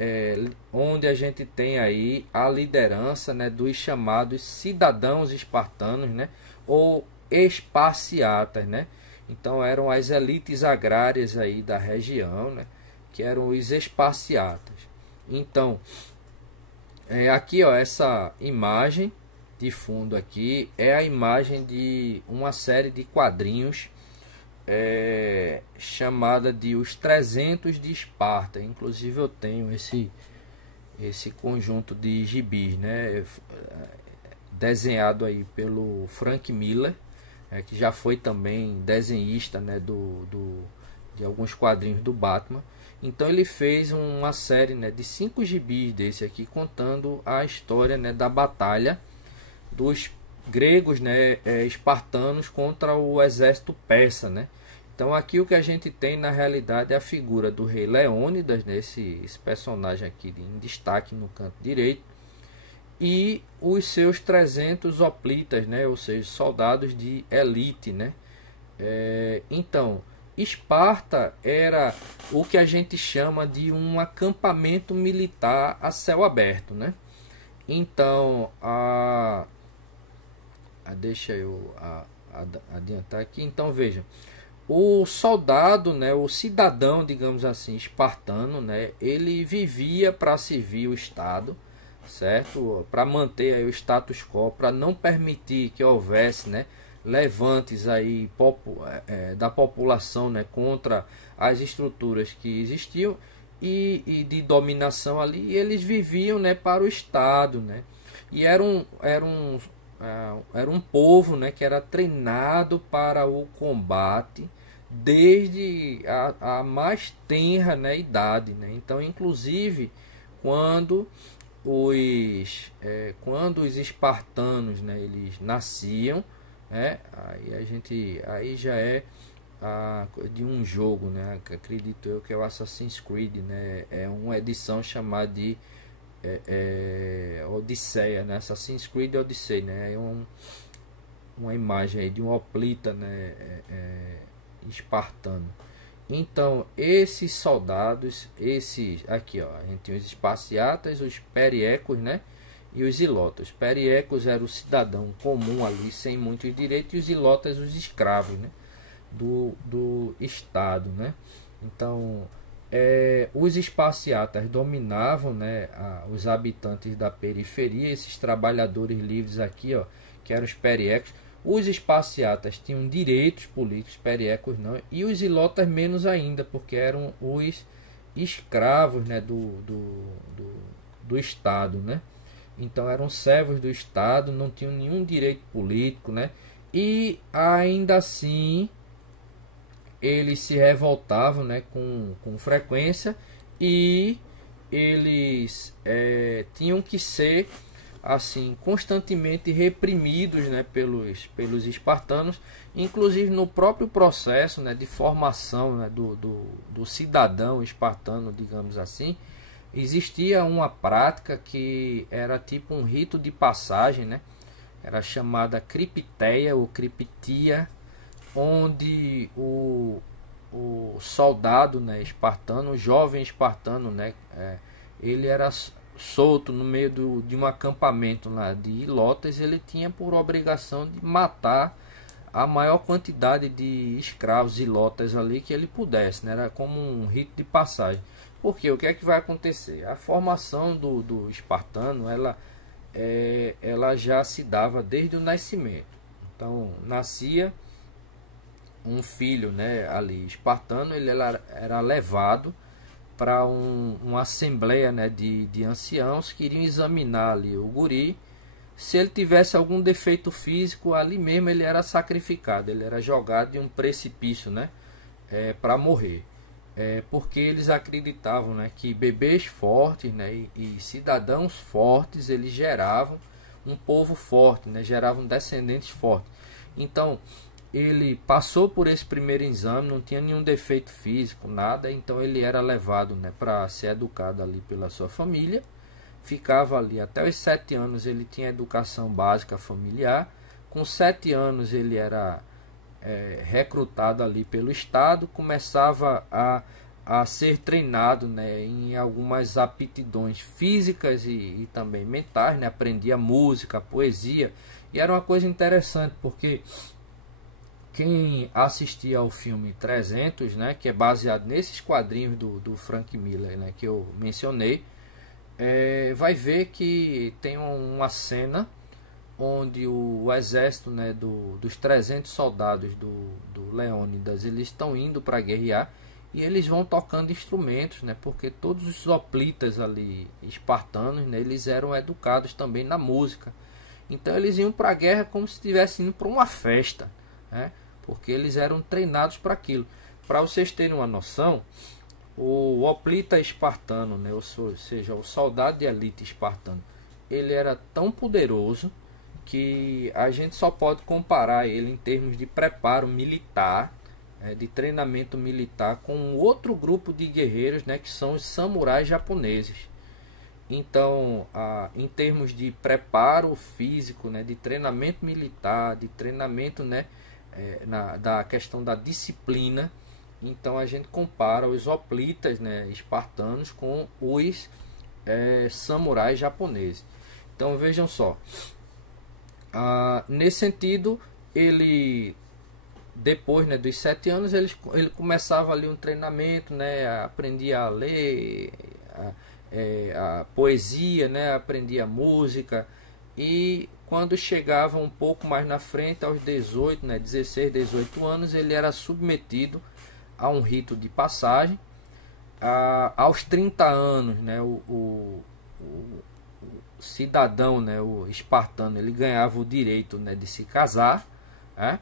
onde a gente tem aí a liderança, né, dos chamados cidadãos espartanos, né, ou esparciatas, né. Então eram as elites agrárias aí da região, né, que eram os esparciatas. Então, aqui, ó, essa imagem de fundo aqui é a imagem de uma série de quadrinhos chamada de Os 300 de Esparta. Inclusive eu tenho esse conjunto de gibis, né, desenhado aí pelo Frank Miller, que já foi também desenhista, né, de alguns quadrinhos do Batman. Então ele fez uma série, né, de 5 gibis desse aqui, contando a história, né, da batalha dos gregos, né, espartanos contra o exército persa, né. Então aqui o que a gente tem na realidade é a figura do rei Leônidas, né, esse personagem aqui em destaque no canto direito, e os seus 300 hoplitas, né, ou seja, soldados de elite, né. Então, Esparta era o que a gente chama de um acampamento militar a céu aberto, né. Então, deixa eu adiantar aqui. Então, veja, o soldado, né, o cidadão, digamos assim, espartano, né, ele vivia para servir o Estado, certo? Para manter aí o status quo, para não permitir que houvesse, né, levantes aí da população, né, contra as estruturas que existiam e de dominação ali. E eles viviam, né, para o Estado, né? E era um povo, né, que era treinado para o combate desde a mais tenra, né, idade, né? Então, inclusive, quando os espartanos, né, eles nasciam, aí já é de um jogo, né, que acredito eu que é o Assassin's Creed, né, é uma edição chamada de Odisseia, né, Assassin's Creed Odyssey, né, uma imagem aí de um hoplita, né, espartano. Então esses soldados, esses aqui, ó, a gente tem os esparciatas, os periecos, né, e os ilotas. Os periecos era o cidadão comum ali, sem muitos direitos, e os ilotas os escravos, né, do Estado, né. Então os esparciatas dominavam, né, os habitantes da periferia, esses trabalhadores livres aqui, ó, que eram os periecos. Os esparciatas tinham direitos políticos, periecos não, e os ilotas menos ainda, porque eram os escravos, né, do Estado, né. Então eram servos do Estado, não tinham nenhum direito político, né, e ainda assim eles se revoltavam, né, com frequência, e eles tinham que ser assim constantemente reprimidos, né, pelos espartanos, inclusive no próprio processo, né, de formação, né, do cidadão espartano, digamos assim. Existia uma prática que era tipo um rito de passagem, né, era chamada cripteia ou criptia, onde o soldado, né, espartano, o jovem espartano, né, ele era solto no meio de um acampamento lá de ilotas. Ele tinha por obrigação de matar a maior quantidade de escravos ilotas ali que ele pudesse, né? Era como um rito de passagem. Porque o que é que vai acontecer? A formação do espartano, ela já se dava desde o nascimento. Então nascia um filho, né, ali espartano, ele era levado para uma assembleia, né, de anciãos que iriam examinar ali o guri. Se ele tivesse algum defeito físico, ali mesmo ele era sacrificado, ele era jogado de um precipício, né, para morrer. Porque eles acreditavam, né, que bebês fortes, né, e cidadãos fortes, eles geravam um povo forte, né, geravam descendentes fortes. Então ele passou por esse primeiro exame, não tinha nenhum defeito físico, nada. Então ele era levado, né, para ser educado ali pela sua família. Ficava ali até os 7 anos, ele tinha educação básica familiar. Com 7 anos ele era recrutado ali pelo Estado, começava a ser treinado, né, em algumas aptidões físicas e também mentais, né, aprendia música, poesia. E era uma coisa interessante, porque quem assistia ao filme 300, né, que é baseado nesses quadrinhos do Frank Miller, né, que eu mencionei, vai ver que tem uma cena onde o exército, né, dos 300 soldados do Leônidas, eles estão indo para guerrear, e eles vão tocando instrumentos, né, porque todos os hoplitas ali, espartanos, né, eles eram educados também na música. Então eles iam para a guerra como se estivessem indo para uma festa, né, porque eles eram treinados para aquilo. Para vocês terem uma noção, o hoplita espartano, né, ou seja, o soldado de elite espartano, ele era tão poderoso que a gente só pode comparar ele em termos de preparo militar, de treinamento militar, com outro grupo de guerreiros, né, que são os samurais japoneses. Então, em termos de preparo físico, né, de treinamento militar, de treinamento, né, da questão da disciplina, então a gente compara os hoplitas, né, espartanos com os samurais japoneses. Então vejam só, nesse sentido, ele depois, né, dos 7 anos, ele começava ali um treinamento, né, aprendia a ler, a poesia, né, aprendia música, e quando chegava um pouco mais na frente, aos 18, né, 16, 18 anos, ele era submetido a um rito de passagem. Aos 30 anos, né, o cidadão, né, o espartano, ele ganhava o direito, né, de se casar, né,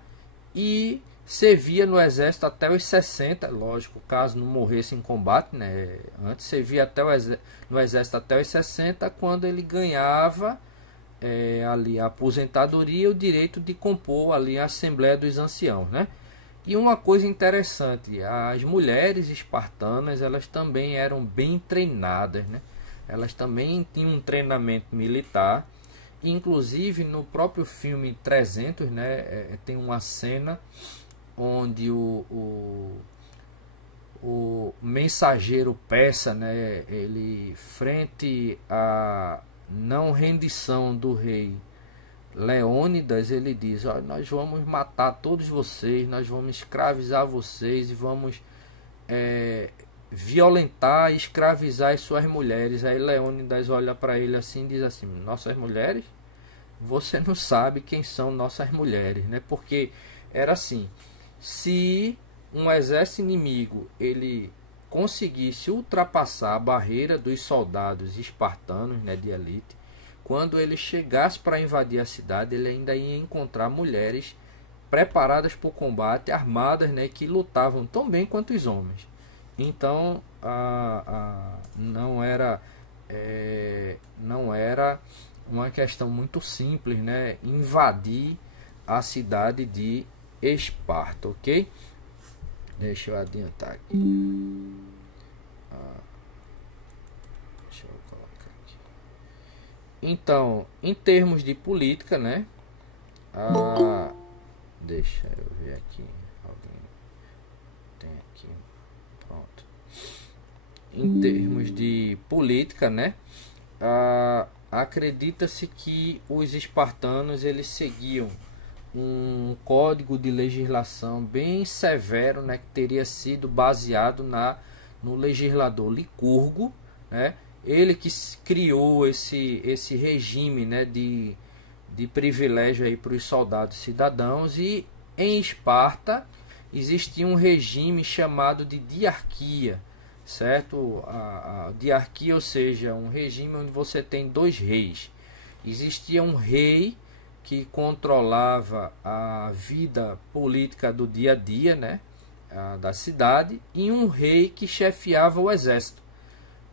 e servia no exército até os 60, lógico, caso não morresse em combate, né, antes servia no exército até os 60, quando ele ganhava ali a aposentadoria e o direito de compor ali a Assembleia dos Anciãos, né. E uma coisa interessante, as mulheres espartanas, elas também eram bem treinadas, né? Elas também tinham um treinamento militar. Inclusive no próprio filme 300, né, tem uma cena onde o mensageiro persa, né, ele, frente à não rendição do rei Leônidas, ele diz: ó, nós vamos matar todos vocês, nós vamos escravizar vocês e vamos violentar e escravizar as suas mulheres. Aí Leônidas olha para ele assim e diz assim: nossas mulheres? Você não sabe quem são nossas mulheres, né? Porque era assim, se um exército inimigo ele conseguisse ultrapassar a barreira dos soldados espartanos, né, de elite, quando ele chegasse para invadir a cidade, ele ainda ia encontrar mulheres preparadas para o combate, armadas, né, que lutavam tão bem quanto os homens. Então, não era uma questão muito simples, né, invadir a cidade de Esparta, ok? Deixa eu adiantar aqui. Deixa eu colocar aqui. Então, em termos de política, né? Deixa eu ver aqui. Alguém tem aqui. Pronto. Em termos de política, né? Acredita-se que os espartanos eles seguiam um código de legislação bem severo, né, que teria sido baseado no legislador Licurgo, né? Ele que criou esse regime, né, de privilégio aí para os soldados cidadãos. E em Esparta existia um regime chamado de diarquia, certo? A diarquia, ou seja, um regime onde você tem 2 reis. Existia um rei que controlava a vida política do dia a dia, né, da cidade, e um rei que chefiava o exército.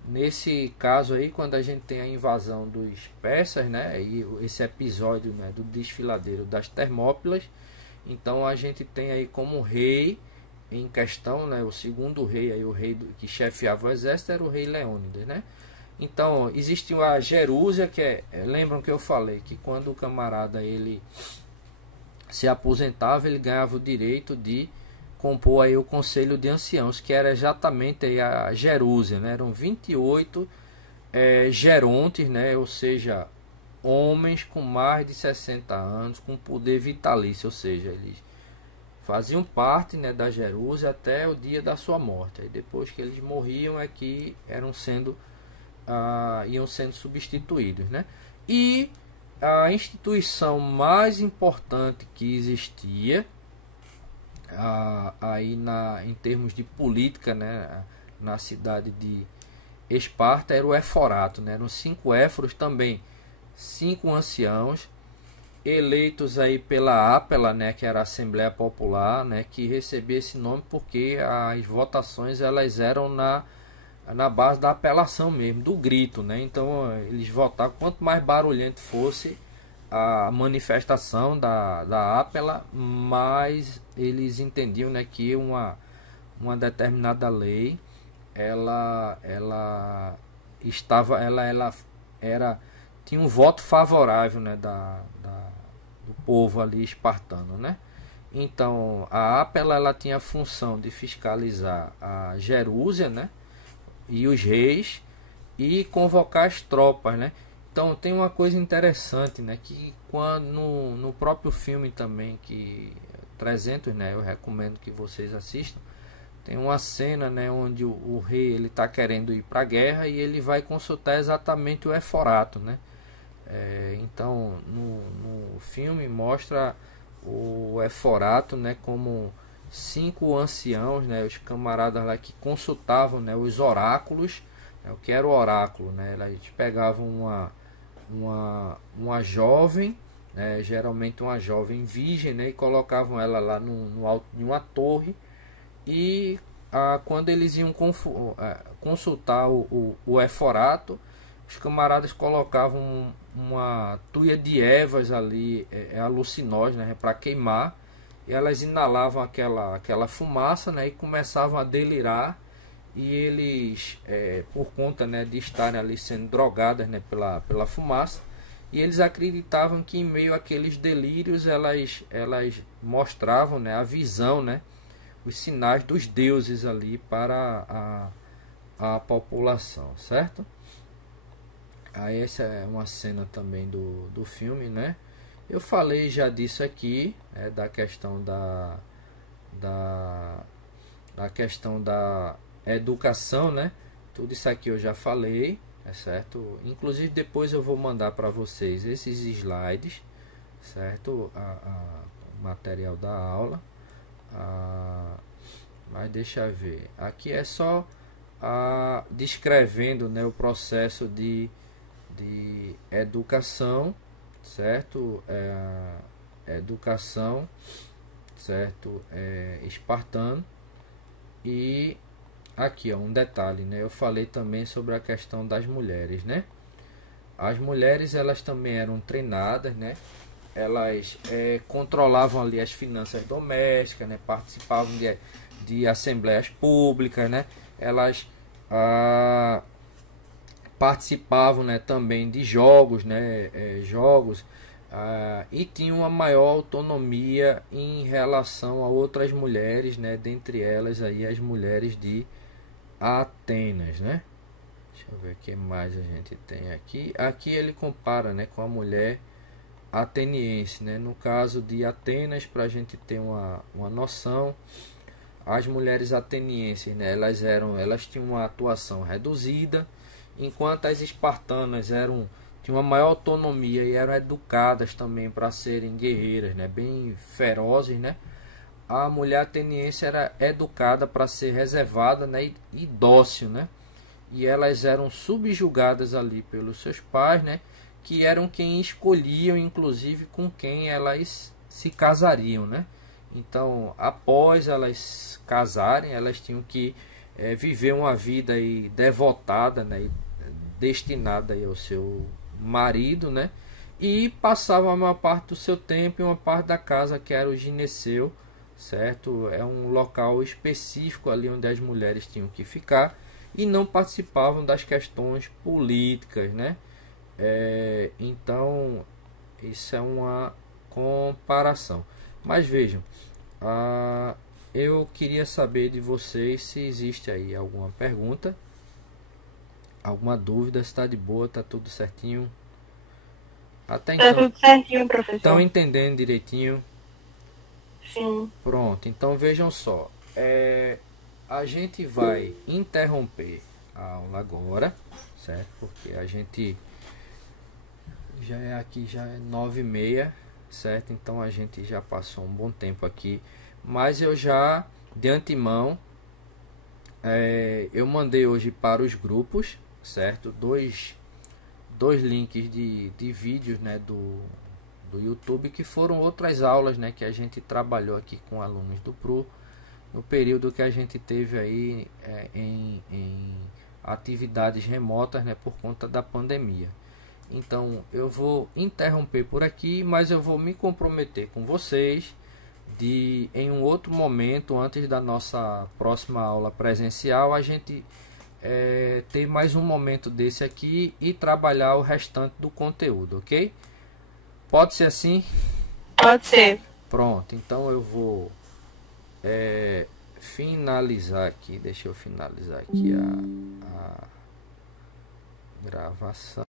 Nesse caso aí, quando a gente tem a invasão dos persas, né, e esse episódio, né, do desfiladeiro das Termópilas, então a gente tem aí como rei em questão, né, o segundo rei, aí, o rei que chefiava o exército era o rei Leônidas, né? Então, existe a Gerúsia, que lembram que eu falei que quando o camarada ele se aposentava, ele ganhava o direito de compor aí o Conselho de Anciãos, que era exatamente aí a Gerúsia, né? Eram 28 gerontes, né? Ou seja, homens com mais de 60 anos, com poder vitalício, ou seja, eles faziam parte, né, da Gerúsia até o dia da sua morte. E depois que eles morriam é que iam sendo substituídos, né? E a instituição mais importante que existia aí em termos de política, né, na cidade de Esparta era o Eforato, né, eram 5 éforos também, 5 anciãos eleitos aí pela Ápela, né, que era a Assembleia Popular, né, que recebia esse nome porque as votações elas eram na base da apelação mesmo, do grito, né? Então eles votavam, quanto mais barulhento fosse a manifestação da Ápela, mais eles entendiam, né, que uma determinada lei ela estava ela era tinha um voto favorável, né, do povo ali espartano, né? Então a Ápela ela tinha a função de fiscalizar a Jerúsia, né, e os reis e convocar as tropas, né? Então tem uma coisa interessante, né, que quando no próprio filme também que 300, né, eu recomendo que vocês assistam. Tem uma cena, né, onde o rei ele está querendo ir para a guerra e ele vai consultar exatamente o Eforato, né? Então no filme mostra o Eforato, né, como 5 anciãos, né, os camaradas lá que consultavam, né, os oráculos, né, o que era o oráculo, né? Eles pegavam uma jovem, né, geralmente uma jovem virgem, né, e colocavam ela lá no alto de uma torre e quando eles iam consultar o Eforato, os camaradas colocavam uma tuia de ervas ali, alucinógenas, né, para queimar, e elas inalavam aquela fumaça, né, e começavam a delirar, e eles, por conta, né, de estarem ali sendo drogadas, né, pela fumaça, e eles acreditavam que em meio àqueles delírios elas mostravam, né, a visão, né, os sinais dos deuses ali para a população, certo? Aí essa é uma cena também do filme, né? Eu falei já disso aqui, da questão da questão da educação, né? Tudo isso aqui eu já falei, certo? Inclusive depois eu vou mandar para vocês esses slides, certo? O material da aula. Mas deixa eu ver. Aqui é só descrevendo, né, o processo de educação, certo? Educação, certo? Espartano. E aqui, ó, um detalhe, né? Eu falei também sobre a questão das mulheres, né? As mulheres elas também eram treinadas, né? Elas controlavam ali as finanças domésticas, né? Participavam de assembleias públicas, né? Elas participavam, né, também de jogos, né? E tinham uma maior autonomia em relação a outras mulheres, né? Dentre elas aí as mulheres de Atenas, né? Deixa eu ver o que mais a gente tem aqui. Aqui ele compara, né, com a mulher ateniense, né? No caso de Atenas, para a gente ter uma noção, as mulheres atenienses, né, elas tinham uma atuação reduzida, enquanto as espartanas tinham uma maior autonomia e eram educadas também para serem guerreiras, né, bem ferozes, né? A mulher ateniense era educada para ser reservada, né, e dócil, né? E elas eram subjugadas ali pelos seus pais, né, que eram quem escolhiam, inclusive, com quem elas se casariam, né? Então, após elas casarem, elas tinham que viver uma vida aí devotada, né, destinada aí ao seu marido, né? E passavam a maior parte do seu tempo em uma parte da casa que era o gineceu, certo? É um local específico ali onde as mulheres tinham que ficar e não participavam das questões políticas, né? Então, isso é uma comparação. Mas vejam, eu queria saber de vocês se existe aí alguma pergunta, alguma dúvida, se está de boa, está tudo certinho. Até então, tá tudo certinho, professor. estão entendendo direitinho? Sim. Pronto, então vejam só. A gente vai interromper a aula agora, certo? Porque a gente já é 9h30, certo? Então a gente já passou um bom tempo aqui, mas eu já de antemão eu mandei hoje para os grupos, certo? Dois links de vídeos, né, do YouTube, que foram outras aulas, né, que a gente trabalhou aqui com alunos do PRO no período que a gente teve aí em atividades remotas, né, por conta da pandemia. Então eu vou interromper por aqui, mas eu vou me comprometer com vocês de em um outro momento, antes da nossa próxima aula presencial, a gente ter mais um momento desse aqui e trabalhar o restante do conteúdo, ok? Pode ser assim? Pode ser. Pronto, então eu vou finalizar aqui, deixa eu finalizar aqui a gravação.